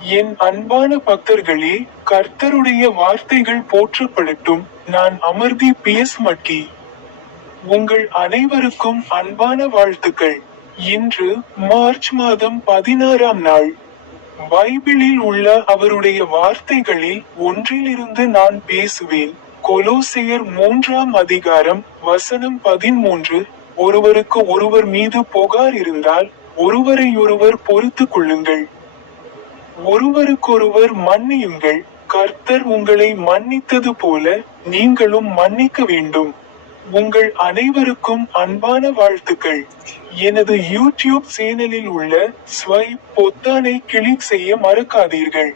என் அன்பான பக்தர்களே, கர்த்தருடைய வார்த்தைகள் போற்றப்படட்டும். நான் அமர்தி PS மட்டி. உங்கள் அனைவருக்கும் அன்பான வாழ்த்துக்கள். இன்று மார்ச் மாதம் 16ஆம் நாள். பைபிளில் உள்ள அவருடைய வார்த்தைகளில் ஒன்றிலிருந்து நான் பேசுவேன். கொலோசையர் 3ஆம் அதிகாரம் வசனம் 13. ஒருவருக்கு ஒருவர் மீது புகார் இருந்தால் ஒருவரையொருவர் பொறுத்துக் கொள்ளுங்கள். ஒருவருக்கொருவர் மன்னியுங்கள். கர்த்தர் உங்களை மன்னித்தது போல நீங்களும் மன்னிக்க வேண்டும். உங்கள் அனைவருக்கும் அன்பான வாழ்த்துக்கள். எனது யூடியூப் சேனலில் உள்ள ஸ்வைப் பொத்தானை கிளிக் செய்ய மறக்காதீர்கள்.